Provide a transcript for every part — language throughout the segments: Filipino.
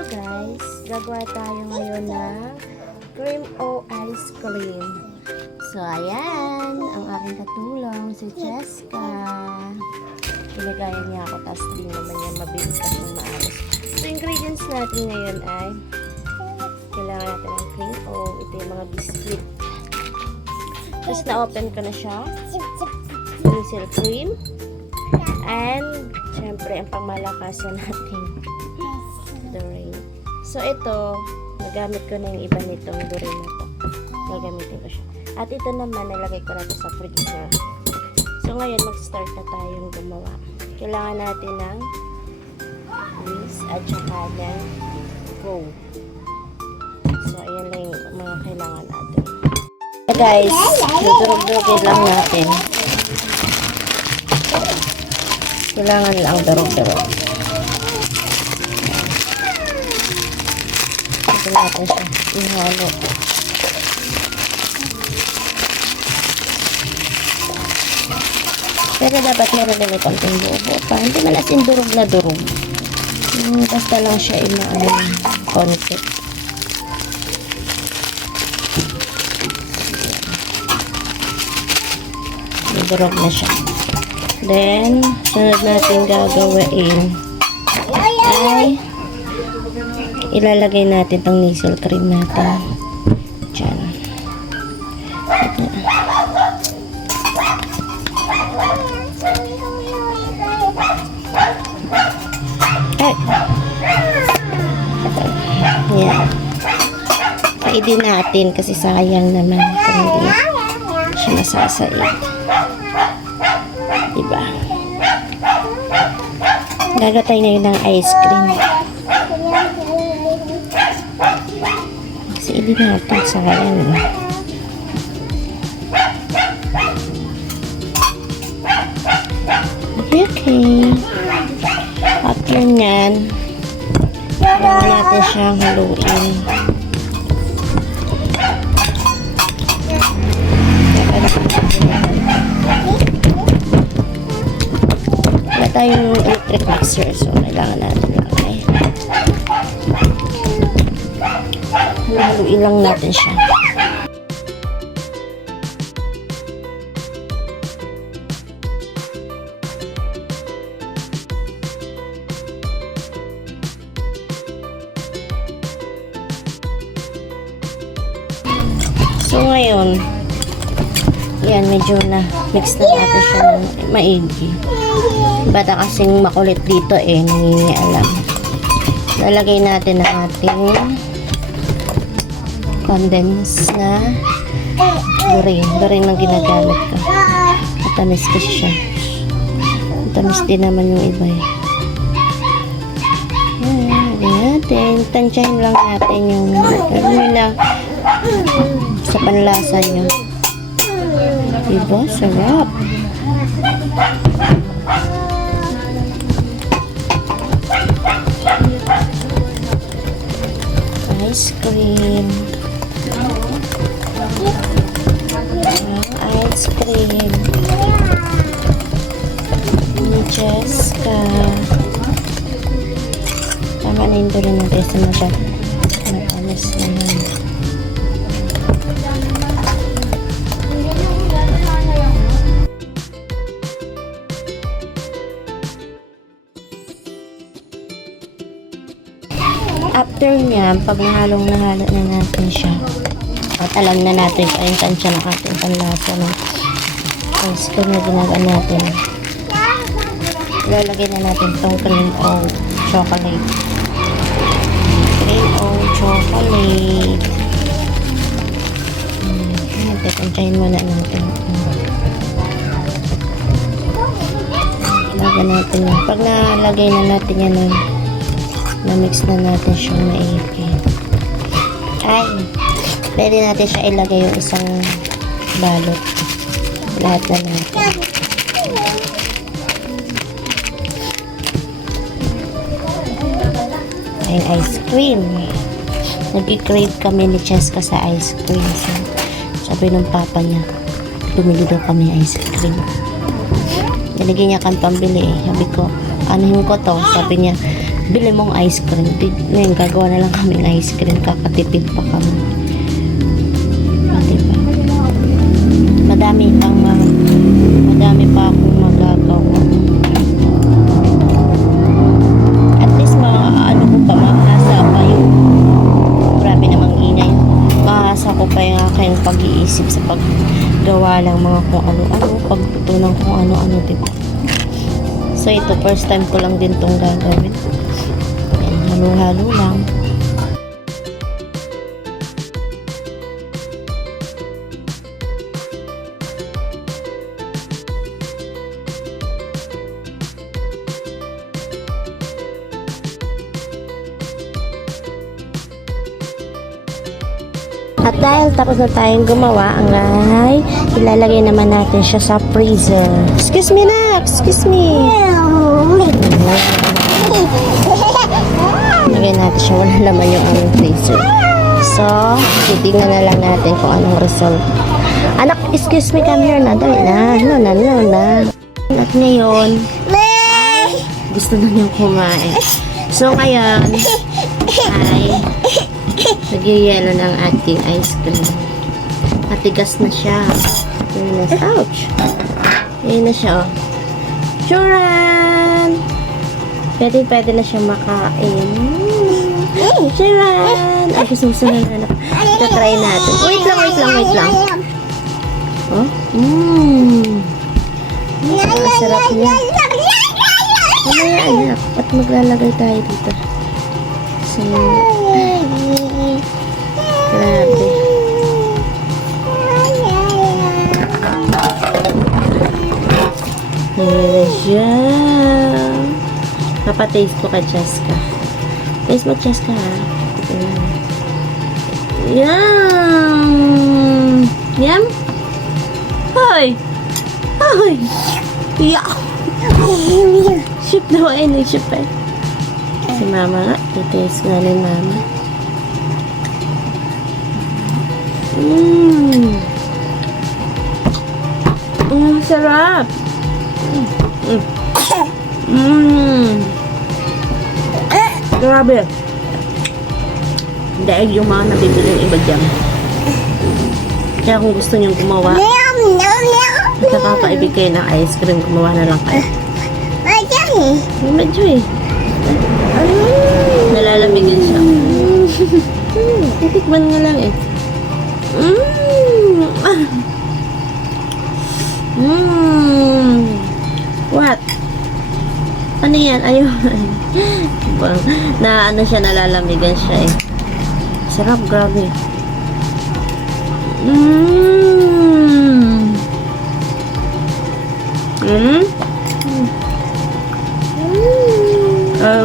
Hello guys! Gagawa tayo ngayon ng cream o ice cream. So ayan, ang aking katulong si Cheska. Ilagayan niya ako, tapos di naman niya mabilis at maayos. So ingredients natin ngayon ay kailangan natin ng cream o ito yung mga biscuit. Tapos na-open ko na siya. Hazel cream. And syempre ang pangmalakasan natin Doreen. So ito, nagamit ko na yung iba nitong Doreen na to. Gagamitin ko siya. At ito naman, nalagay ko na ito sa freezer. So ngayon, mag-start na tayong gumawa. Kailangan natin ng yeast at saka ng go. So ayan lang yung mga kailangan natin. So guys, dudurog-durogin lang natin. Kailangan lang durog-durog. Ito natin siya ihalo. Pero dapat meron din may konting buo pa. Hindi man as in durog na durog. Basta lang siya inaano concept. Durog na siya. Then, sunod natin gagawin ay ilalagay natin tong nasal cream natin. Diyan. Ay! Yan. Kaidin natin kasi sayang naman kung hindi siya masasaid. Diba? Gagatay ngayon ng ice cream. Kasi hindi natin sayang. Okay. After nyan, kailangan natin siyang haluin. Wala tayong electric mixer, so kailangan natin lang ay haluin lang natin siya. So ngayon, yan, medyo na mix na natin siya ng maigi. Bata kasing makulit dito eh, nangingialam. Lalagay natin ang ating condense na Doreen ang ginagamit ko. Matamis kasi siya. Matamis din naman yung iba eh. Lagyan natin. Tansyahin lang natin yung gano'n na sa panlasa nyo. Diba? Sarap. Ice cream. Ice cream. Ni Cheska. Tama na yung dulo natin sa mata. Matamis na yun. After niya, pag nahalo na natin siya, at alam na natin kung yung tansya ng ating panlasa ng ice cream na ginagawa natin, ilalagay na natin itong cream o chocolate. Cream o chocolate. Tansyahin muna natin. Ilagay natin yan. Pag nalagay na natin yan nun, na-mix na natin siyang maigi. Ay, pwede natin siya ilagay yung isang balot. Lahat na natin. Ay, ice cream. Nag-i-crave kami ni Cheska sa ice cream. So, sabi ng papa niya, bumili daw kami ice cream. Nilagay niya kang pambili eh. Sabi ko, anuhin ko to? Sabi niya, bili mong ice cream. Ngayon, gagawa na lang kaming ice cream. Kakatipid pa kami. Diba? Madami pa akong magagawa. At least, ano ko pa, mahasa pa yung grabe namang ingay. Mahasa ko pa yung aking pag-iisip sa paggawa lang mga kung ano-ano, pagtutunan kung ano-ano, diba? So, ito, first time ko lang din itong gagawin. Ayan, halo-halo lang. At dahil tapos na tayong gumawa, ay ilalagay naman natin siya sa freezer. Excuse me na! Excuse me! Lagay natin siya. Wala naman yung aming freezer. So, titignan na lang natin kung anong result. Anak, excuse me, come here na. Dali na. No na. At ngayon, gusto na niyang kumain. So, ngayon, ay nagyayelo ng ating ice cream. Matigas na siya. Ouch! Ayan na siya, oh. Churan! Pwede na siya makain. Churan! Ay, gusto na na. Ito-try natin. Wait lang. Oh? Sarap niya. Mamaya, anak. At maglalagay tayo dito. So, grabe. Ayan siya. Papataste ko ka, Cheska. Taste mo, Cheska, ha? Yum! Yum? Hoy! Hoy! Yeah! Ship daw ay nag-ship eh. Si mama nga. Itaste nga ni mama. Sarap! Grabe. Dahil yung mga nabibili ng iba dyan. Kaya kung gusto niyong gumawa, nakakaibig kayo ng ice cream, gumawa na lang kayo. Medyo eh. Nalalamigan siya. Titikman nga lang eh. What? Ano yan? Ayun. Na ano siya, nalalamigan siya eh. Sarap, grabe.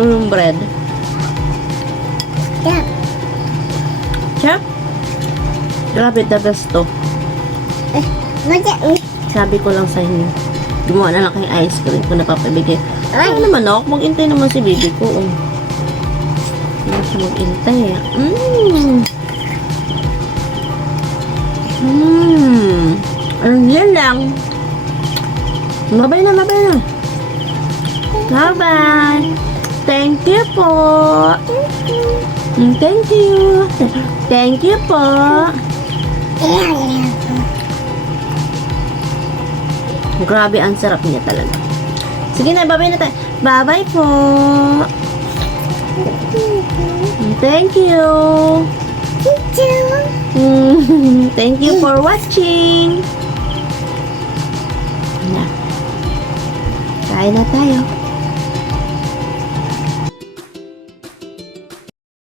Yung bread. Chap? Grabe, the best to. Sabi ko lang sa inyo, gumawa na lang kayo ice cream kung napapabigay. Ano naman ako, mag-intay naman si baby ko. Hindi siya mag-intay eh. Ano yan lang? Mabay na. Bye-bye. Thank you po. Thank you po. Grabe, ang sarap niya talaga. Sige na, bye-bye na tayo. Bye-bye po. Thank you. Thank you for watching. Kain na tayo.